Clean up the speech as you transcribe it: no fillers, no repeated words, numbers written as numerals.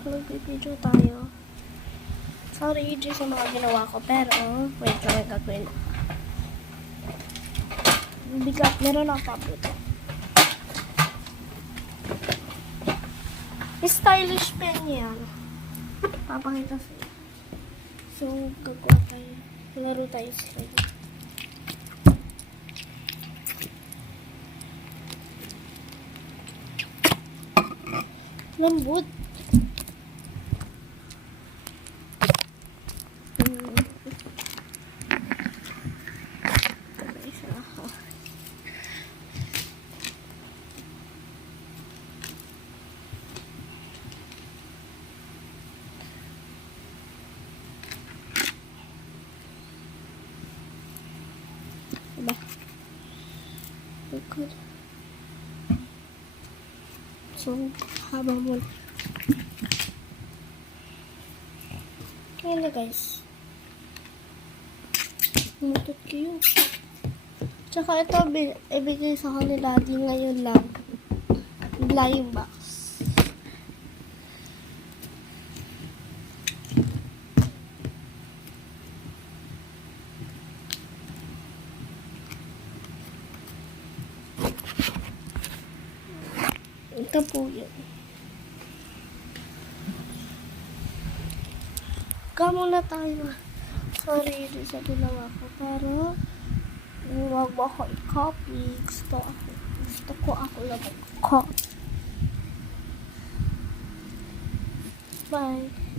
guys, mag-video tayo. Sorry, EJ sa mga ginawa ko, pero wait lang, may gagawin. Bigat, meron akong tablet. Stylish pen yan. Papakita sa'yo. So, gagawa tayo. Laro tayo sa kayo. Lambot. Diba? Good. So, habang mo. Kaya na guys. Mutot kayo. Tsaka ito, ibigay sa kanila din ngayon lang. Blind box. Ito po yun. Kamo na tayo. Sorry, sa ginawa ko. Pero, huwag mo ako i-copy. Gusto ko ako lang mag-copy. Bye.